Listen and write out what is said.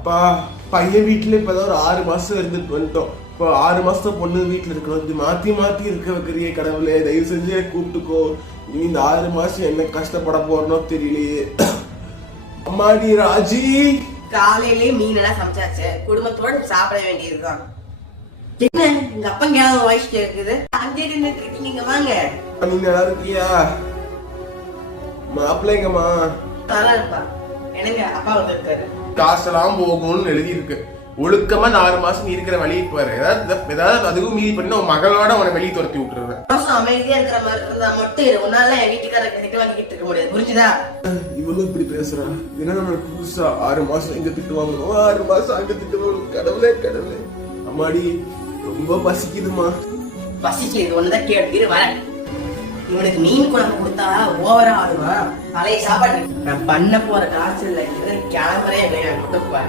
அப்பா பையன் வீட்டுல இப்பதான் ஒரு 6 மாசம் இருந்துட்டு வந்துட்டோம். இப்போ 6 மாசம் பொண்ணு வீட்டுல இருக்கிறது மாத்தி மாத்தி இருக்க வைக்கிறிய கடவுளே, தயவு செஞ்சு கூப்பிட்டுக்கோ. நீ இந்த 6 மாசம் என்ன கஷ்டப்பட போறனோ தெரியலையே. அம்மாடி ராஜி, காலையிலேயே மீனெல்லாம் சமைச்சாச்சு, குடும்பத்தோட சாப்பிட வேண்டியதுதான். என்ன எங்க அப்பா ஞாபகம் வாய்ஸ் கேக்குது, அங்கே நின்றுட்டு இருக்கீங்க, வாங்க. நீ நல்லா இருக்கியா? மாப்பிள்ளைங்கம்மா நல்லா இருப்பா. என்னங்க அப்பா வந்திருக்காரு. காசெல்லாம் போகும்னு எழுதி இருக்கு. ஒழுக்கமா 6 மாசம் நீ இருக்கிற வழியை பாரு. ஏதாவது அதுவும் மீறி பண்ணி உன் மகளோட உன வெளியே துரத்தி விட்டுருவேன். அமைதியா இருக்கிற மாதிரி இருந்தா மட்டும் உன்னால என் வீட்டுக்காரருக்கு திட்டு வாங்கிட்டு இருக்க முடியாது, புரிஞ்சுதா? இவனும் இப்படி பேசுறான். ஏன்னா நம்மளுக்கு புதுசா 6 மாசம் இங்க திட்டு வாங்கணும், 6 மாசம் அங்க திட்டு வாங்கணும். கடவுளே கடவுளே. அம்மாடி ரொம்ப பசிக்குதுமா. பசிக்கு இது ஒண்ணுதான் கேட்டு வரேன். இவனுக்கு மீன் குழம்பு கொடுத்தா ஓவரா ஆடுவான். பழைய சாப்பாடு நான் பண்ண போற காசு இல்லை, கிளம்புறேன்.